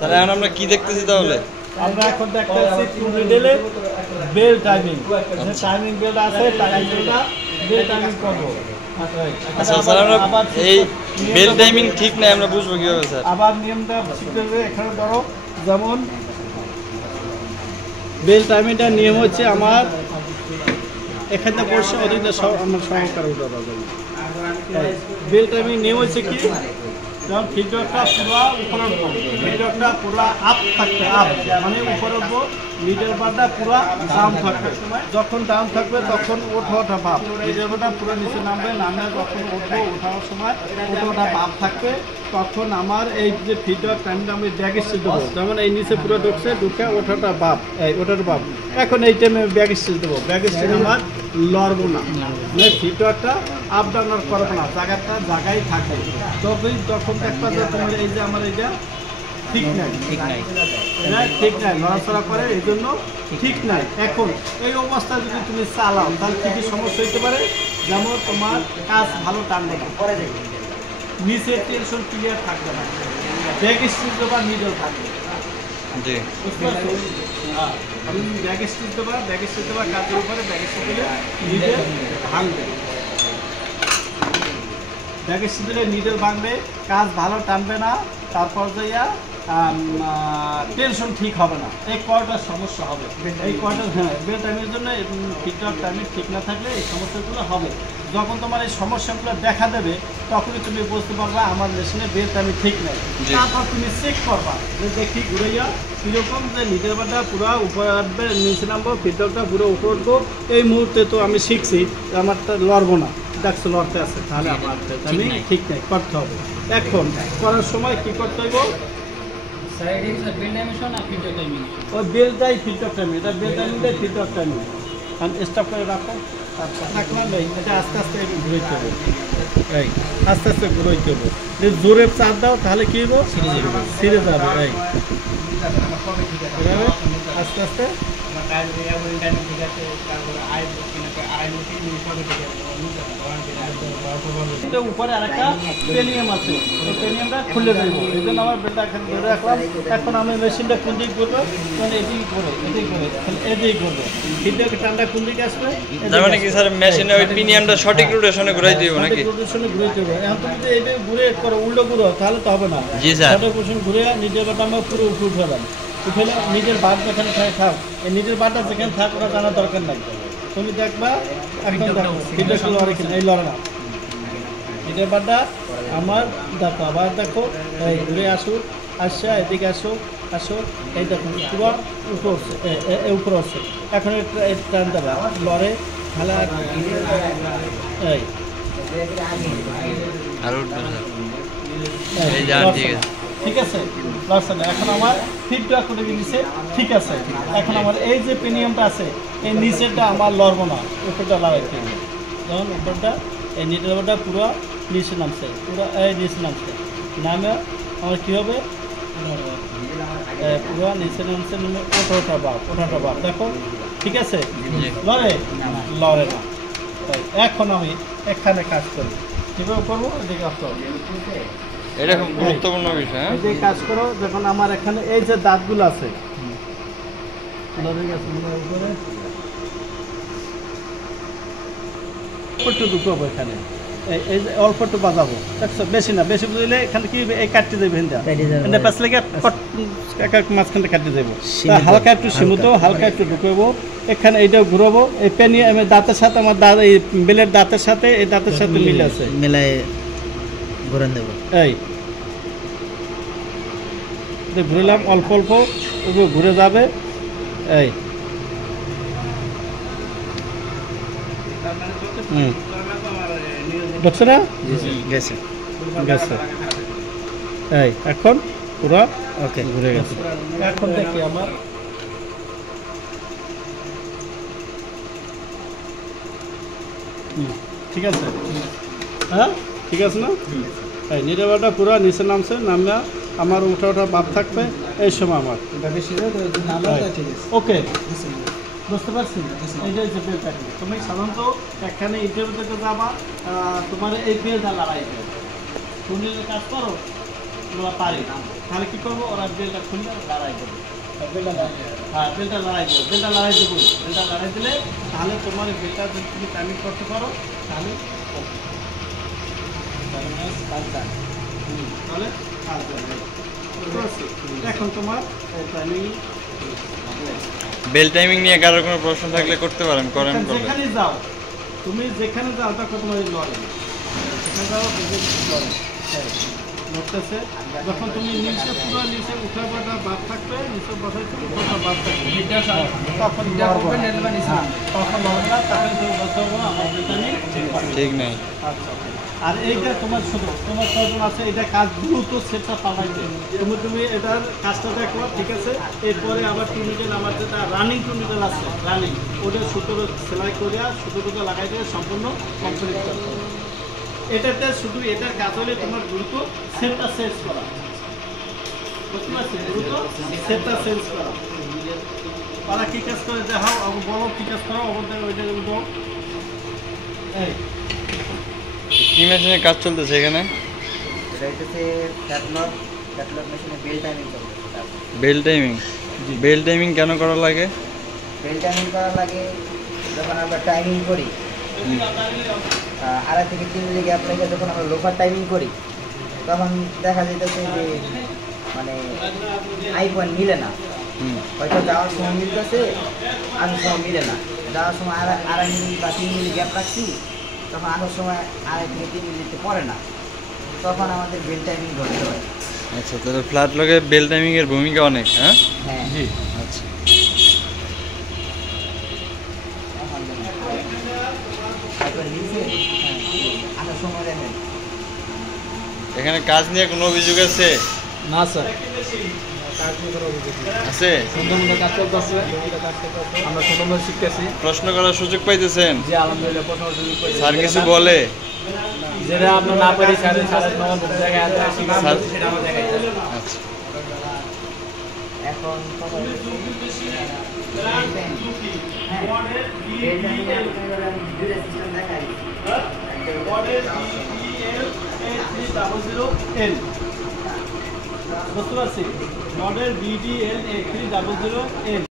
Sir এখন আমরা কি দেখতেছি তাহলে? আমরা এখন দেখতেছি টু নিডেলে বেল টাইমিং, যে টাইমিং বেল আছে টাইমিংটা বেল টাইমিং করব। আচ্ছা স্যার, আমরা এই বেল টাইমিং ঠিক নাই আমরা বুঝবো কিভাবে স্যার? আবার নিয়মটা শিখতে হবে। এখানে ধরো যেমন বেল টাইমিংটা নিয়ম হচ্ছে আমার এখানে বসে ওদিকে সব আমার সহকার উঠা যাবে। বেল টাইমিং নিয়ম হচ্ছে কি, যেমন ফিডব্যাকটা পুরো উপরে উঠবো, ফিডব্যাকটা পুরো আপ থাকবে, আপ মানে উপরে উঠবো, মিডল বারটা পুরো ডাউন থাকবে। যখন ডাউন থাকবে তখন ওঠা ভাব, মিডল বারটা পুরো নিচে নামবে, নামে যখন উঠবো ওঠার সময় ওঠা ভাব থাকবে। তখন আমার এই যে ফিডব্যাক টাইমটা আমি ব্যাগ স্টিচ দেবো, যেমন এই নিচে পুরো ঢুকে ওঠাটা ভাব, এই ওঠার ভাব। এখন এই টাইমে ব্যাগ স্টিচ দেবো, ব্যাগ স্টিচ আমার লড়বো না, মানে ফিডব্যাকটা আপ ডাউন আর করবো না, জায়গায় থাকবে। তখন দেখবা যে তোমার এই যে আমার এইটা ঠিক নাই, ঠিক নাই, নড়াচড়া করে, এই জন্য ঠিক নাই। এখন এই অবস্থা যদি তুমি চালাও তাহলে কি কি সমস্যা হইতে পারে? যেমন তোমার কাজ ভালো টানবে না, নিচে টেনশন ক্লিয়ার থাকবে না, ব্যাক স্টিচ দেবা মিডল থাকবে। জি আমি ব্যাক স্টিচ দেবা কাজের উপরে ব্যাক স্টিচ দিলে নিডেল ভাঙবে, ব্যাক স্টিচ দিলে নিডেল ভাঙবে, কাজ ভালো টানবে না, তারপর যাইয়া টেনশন ঠিক হবে না, এই কয়টা সমস্যা হবে। এই কয়টা বেল টাইমের জন্য ফিডব্যাক টাইমিং ঠিক না থাকলে এই সমস্যাগুলো হবে। যখন তোমার এই সমস্যাগুলো দেখা দেবে তখনই তুমি বুঝতে পারবা আমার মেশিনে বেল টাইমিং ঠিক নেই। তারপর তুমি চেক করবা যে দেখি ঘুরাইয়া কীরকম, যে নিচের বারটা পুরো উপরে আসবে, নিচে নামবো, ফিডব্যাকটা পুরো উপরে উঠবো। এই মুহূর্তে তো আমি শিখছি আমারটা লড়বো না, দেখছো লড়তে আছে, তাহলে আমার টাইমিং ঠিক নেই, করতে হবে। এখন করার সময় কি করতে হইব? ওই বেলটাই ফিডব্যাক টাইমিং, এটা বেল টাইমিংটাই ফিডব্যাক টাইমিং। কারণ স্টপ করে রাখো, রাখলাম নেই, এটা আস্তে আস্তে ঘুরাইতে হবে, এই আস্তে আস্তে ঘুরাইতে হবে। যদি জোরে চাপ দাও তাহলে কী হইব? ছিঁড়ে যাবে। এই আস্তে আস্তে উপরে আরেকটা পেনিয়াম আছে, ওই পেনিয়ামটা খুলে যাইব, এই জন্য আমার বেলটা এখানে ধরে রাখলাম। এখন আমি মেশিনটা কোন দিক করবো? মানে এদিকে করে এদিকে করবো, ফিডব্যাক টানটা কোন দিকে আসবে? তার মানে কি স্যার মেশিনে ওই পিনিয়ামটা সঠিক রোটেশনে ঘুরাই দিব নাকি? রোটেশনে ঘুরাইতে হবে। এখন তুমি যদি এইটা ঘুরে করো, উল্টো ঘুরো, তাহলে তো হবে না। জি স্যার, সঠিক রোটেশন ঘুরে নিজের বাটা আমরা পুরো উপরে উঠালাম, উঠেলে নিজের বাদ যেখানে থাক, এই নিজের বাটা যেখানে থাক ওটা জানার দরকার নাই। তুমি দেখবা একদম দেখো ফিডব্যাক লড়ে কিনা, এই লড়ে না, নিজের বাটা আমার দেখো, আবার দেখো, এই ঘুরে আসুক, আসছে এদিকে আসো, এই দেখো পুরো উপরে আসছে। এখন টান দেবে লড়ে, তাহলে এই ঠিক আছে, লড়ছে না। এখন আমার ফিডব্যাক করে দিয়েছে, ঠিক আছে। এখন আমার এই যে পেনিয়ামটা আছে, এই নিচেরটা আমার লড়বো না, উপরটা লড়াইতে হবে। যেমন উপরটা এই নিচেরটা পুরো নিচে নামছে, পুরো এই নিচে নামছে, নামে আমার কী হবে? পুরো নিচে নামছে, নেমে ওঠাটা বাপ দেখো, ঠিক আছে। লড়ে না। এখন আমি এখানে কাজ করি, কীভাবে করবো? এদিকে আসতে হবে, এটা খুব গুরুত্বপূর্ণ বিষয়। এই কাজ করো, যখন আমার এখানে এই যে দাঁতগুলো আছে, একটু ঢুকাবো এখানে, এই যে অল্প একটু বাজাবো, দেখছো? বেশি না, বেশি বুঝলে এখানে কি এই কাটতে যাবে, পাশলে মাঝখানটা কাটতে যাবো, হালকা একটু সীমিত, হালকা একটু ঢুকাবো এখানে, এইটাও ঘুরাবো। এই পেনি আমি দাঁতের সাথে, আমার দাঁত এই বেলের দাঁতের সাথে এই দাঁতের সাথে মিল আছে, মেলায় ঘুরান দেবো। এই ঘুরলাম অল্প ঘুরে যাবে, এই দেখছো না? গেছে এই এখন পুরো ওকে ঘুরে গেছে। এখন দেখি আমার ঠিক আছে, হ্যাঁ ঠিক আছে না? এই নিরাপদটা পুরো নিচে নামছে, নামে আমার উঠা ভাব থাকবে এই সময় আমার, ওকে বুঝতে পারছি। এইটাই যে বেল টাইমিং। তুমি সাধারণত এখানে ইন্টারভিউ থেকে যাবা, তোমার এই বেল জ্বালা রাখবে, তুমি কাজ করো, পারি তাহলে কি করবো, ওরা বেলটা খুললে লড়াই দেবে। হ্যাঁ, বেলটা লড়াই দেবে, বেলটা লড়াই দেবো, বেলটা লড়াই দিলে তাহলে তোমার বেলটা যদি তুমি টাইমিং করতে পারো তাহলে তাহলে কাজ হবে। বুঝতে পারছি? এখন তোমার টাইমিং বেল টাইমিং নিয়ে কারোর কোনো প্রশ্ন থাকলে করতে পারেন, করেন করলে। যেখানে যাও, তুমি যেখানে যাও দেখো তোমার লড়ে, সেখানে যাও লড়ে লড়তেছে। যখন তুমি নিচে পুরো নিচে উঠার পাটা বাদ থাকবে, নিচে বসাই তুমি উঠার বাদ থাকবে, তখন লড়বে না, তখন লড়বে না, তখন তুমি বলতে পারবো আমার ভিটামিন ঠিক নাই। আচ্ছা। আর এইটা তোমার ছোট, তোমার প্রয়োজন আছে এটা কাজ দ্রুত সেটটা পাঠাইতে, তুমি এটার কাজটা দেখো, ঠিক আছে। এরপরে আবার টুনিটেল, আমার যেটা রানিং টুনিটেল আছে, রানিং ওটা সুতোর সেলাই করিয়া সুতো লাগাই দিয়ে সম্পূর্ণ কমপ্লিট করতে হবে। এটাতে শুধু এটার কাজ হলে তোমার দ্রুত সেটটা চেঞ্জ করা, বুঝতে পারছি? দ্রুত সেটটা চেঞ্জ করা। ওরা কী কাজ করে দেখাও, বলো কী কাজ করো, অবদান ওইটা উঠো। এই কি মেশিনে কাজ চলতেছে এখানে? এটা হচ্ছে ক্যাটলগ মেশিনে বেল টাইমিং চলবে। বেল টাইমিং, বেল টাইমিং কেন করা লাগে? বেল টাইমিং করা লাগে যখন আমরা টাইমিং করি, 2.5 থেকে 3 মিনিট গ্যাপ রেখে যখন আমরা লোফার টাইমিং করি, তখন দেখা যেতেছে যে মানে আই পয়েন্ট মিলে না, হয়তো যাওয়ার সময় মিলতেছে, আসার সময় মিলে না। যাওয়ার সময় 2.5 মিনিট বা 3 মিনিট গ্যাপ রাখছি, তখন আসার সময় 2.5 থেকে 3 মিনিটে পড়ে না, তখন আমাদের বেল টাইমিং ধরতে হয়। আচ্ছা, তাহলে ফ্ল্যাট লগে বেল টাইমিং এর ভূমিকা অনেক। হ্যাঁ, হ্যাঁ জি, আচ্ছা। তারপর নিচে আসার সময় দেখেন এখানে কাজ নিয়ে কোনো অভিযোগ আছে? না স্যার, আছে? সুন্দরবনের কাজ চলতেছে, আমরা সুন্দরবন শিখতেছি। প্রশ্ন করার সুযোগ পাইতেছেন? জি আলহামদুলিল্লাহ, প্রশ্ন সুযোগ পাইছি। স্যার কিছু বলে? যেটা আমরা না পারি স্যারের জায়গায় সেটা আমরা দেখাই। আচ্ছা, এখন কথা হচ্ছে বেল টাইমিং আমি দুইটা সিস্টেম দেখাই। বুঝতে পারছি, মডেল BDL A300L